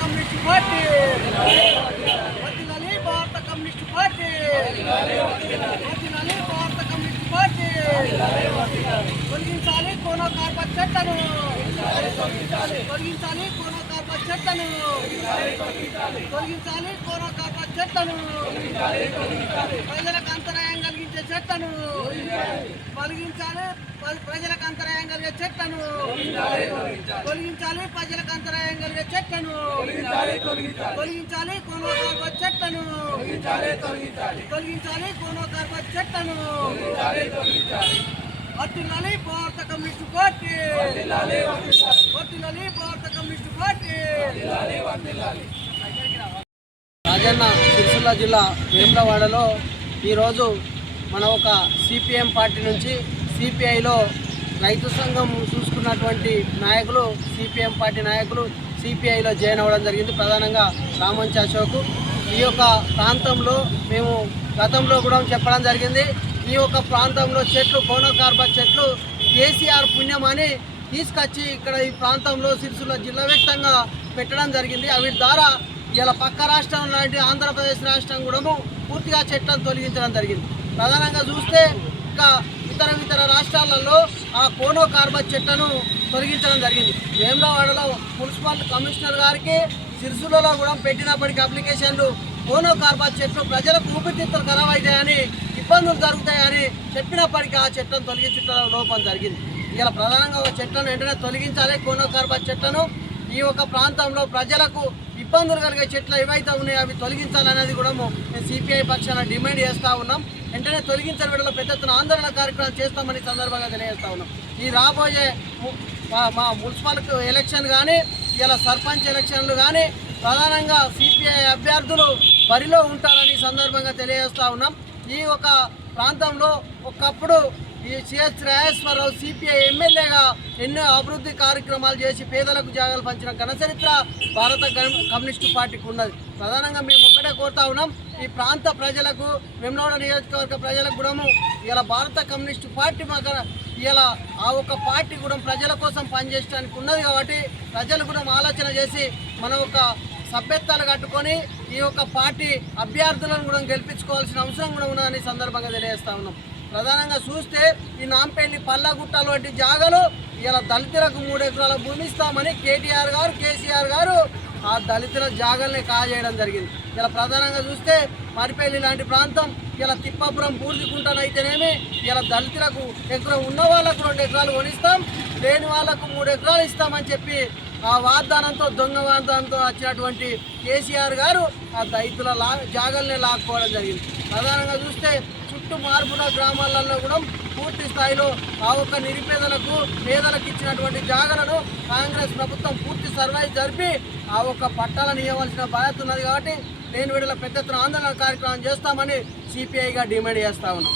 Communist party. వర్దిలాలి భారత communist party. వర్దిలాలి భారత communist party. తొలగించాలి కోనో కార్పొరేట్ చట్టను తొలగించాలి కోనో కార్పొరేట్ చట్టను తొలగించాలి కోనో కార్పొరేట్ చట్టను చెట్లను తొలగించాలి. ప్రజలకు అంతరాయం కలిగే చెట్లను తొలగించాలి. ప్రజలకు అంతరాయం కలిగే చెట్లను తొలగించాలి. కోనో కార్బన్ చెట్లను తొలగించాలి. కోనో కార్బన్ చెట్లను వర్తిల్లాలి భారత కమ్యూనిస్టు పార్టీ వర్తిల్లాలి భారత కమ్యూనిస్టు పార్టీ రాజన్న సిరిసిల్ల జిల్లా వేములవాడలో ఈరోజు మన ఒక సిపిఎం పార్టీ నుంచి సిపిఐలో రైతు సంఘం చూసుకున్నటువంటి నాయకులు సిపిఎం పార్టీ నాయకులు సిపిఐలో జాయిన్ అవ్వడం జరిగింది. ప్రధానంగా రామంచ అశోక్ ఈ యొక్క ప్రాంతంలో మేము గతంలో కూడా చెప్పడం జరిగింది. ఈ యొక్క ప్రాంతంలో చెట్లు కోనోకార్బా చెట్లు కేసీఆర్ పుణ్యం అని తీసుకొచ్చి ఇక్కడ ఈ ప్రాంతంలో సిరిసిల్ల జిల్లా వ్యాప్తంగా పెట్టడం జరిగింది. అవి ద్వారా ఇలా పక్క రాష్ట్రం లాంటి ఆంధ్రప్రదేశ్ రాష్ట్రం కూడా పూర్తిగా చెట్లను తొలగించడం జరిగింది. ప్రధానంగా చూస్తే ఇంకా ఇతర ఇతర రాష్ట్రాలలో ఆ కోనో కార్బన్ చెట్లను తొలగించడం జరిగింది. వేములవాడలో మున్సిపల్ కమిషనర్ గారికి సిరిసిల్లలో కూడా పెట్టినప్పటికీ అప్లికేషన్లు కోనో కార్బన్ చెట్లు ప్రజలకు ఊపిరితిత్తులు ఖరాబ్ అవుతాయని ఇబ్బందులు జరుగుతాయని చెప్పినప్పటికీ ఆ చెట్లను తొలగించడం లోపం జరిగింది. ఇలా ప్రధానంగా ఒక చెట్లను వెంటనే తొలగించాలి కోనో కార్బన్ చెట్లను. ఈ యొక్క ప్రాంతంలో ప్రజలకు ఇబ్బందులు కలిగే చెట్లు ఏవైతే ఉన్నాయో అవి తొలగించాలనేది కూడా మేము సిపిఐ పక్షాన డిమాండ్ చేస్తూ ఉన్నాం. వెంటనే తొలగించిన విడలో పెద్ద ఎత్తున ఆందోళన కార్యక్రమం చేస్తామని సందర్భంగా తెలియజేస్తా ఉన్నాం. ఈ రాబోయే మా- మా మున్సిపల్ ఎలక్షన్ కానీ ఇలా సర్పంచ్ ఎలక్షన్లు కానీ ప్రధానంగా సిపిఐ అభ్యర్థులు బరిలో ఉంటారని సందర్భంగా తెలియజేస్తా ఉన్నాం. ఈ ఒక ప్రాంతంలో ఒకప్పుడు ఈ సిఎస్ రాజేశ్వరరావు సిపిఐ ఎమ్మెల్యేగా ఎన్నో అభివృద్ధి కార్యక్రమాలు చేసి పేదలకు జాగాలు పంచిన ఘనచరిత్ర భారత కమ్యూనిస్టు పార్టీకి ఉన్నది. ప్రధానంగా మేము ఒక్కటే కోరుతా ఉన్నాం ఈ ప్రాంత ప్రజలకు వెమ్లవాడ నియోజకవర్గ ప్రజలకు కూడా ఇలా భారత కమ్యూనిస్టు పార్టీ మాకు ఇలా ఆ ఒక్క పార్టీ కూడా ప్రజల కోసం పనిచేయడానికి ఉన్నది కాబట్టి ప్రజలు కూడా ఆలోచన చేసి మన ఒక సభ్యత్వాలు కట్టుకొని ఈ యొక్క పార్టీ అభ్యర్థులను కూడా గెలిపించుకోవాల్సిన అవసరం కూడా ఉన్నదని సందర్భంగా తెలియజేస్తా ఉన్నాం. ప్రధానంగా చూస్తే ఈ నాంపల్లి పల్లగుట్టలు వంటి జాగాలు ఇలా దళితులకు మూడు ఎకరాల భూమి ఇస్తామని కేటీఆర్ గారు కేసీఆర్ గారు ఆ దళితుల జాగల్ని కాజేయడం జరిగింది. ఇలా ప్రధానంగా చూస్తే మరిపల్లి లాంటి ప్రాంతం ఇలా తిప్పాపురం పూర్తికుంటానైతేనేమి ఇలా దళితులకు ఎకరం ఉన్న వాళ్ళకు రెండు ఎకరాలు కొనిస్తాం లేని వాళ్ళకు మూడు ఎకరాలు ఇస్తామని చెప్పి ఆ వాగ్దానంతో దొంగ వాగ్దానంతో వచ్చినటువంటి కేసీఆర్ గారు ఆ దళితుల లా జాగల్ని లాక్కోవడం జరిగింది. ప్రధానంగా చూస్తే చుట్టూ మార్పుల గ్రామాలలో కూడా పూర్తి స్థాయిలో ఆ ఒక్క నిరుపేదలకు పేదలకు ఇచ్చినటువంటి జాగలను కాంగ్రెస్ ప్రభుత్వం పూర్తి సర్వే జరిపి ఆ ఒక్క పట్టాలను ఇవ్వవలసిన బాధ్యత ఉన్నది కాబట్టి నేను వీడిలో పెద్ద ఎత్తున ఆందోళన కార్యక్రమం చేస్తామని సిపిఐగా డిమాండ్ చేస్తా ఉన్నాం.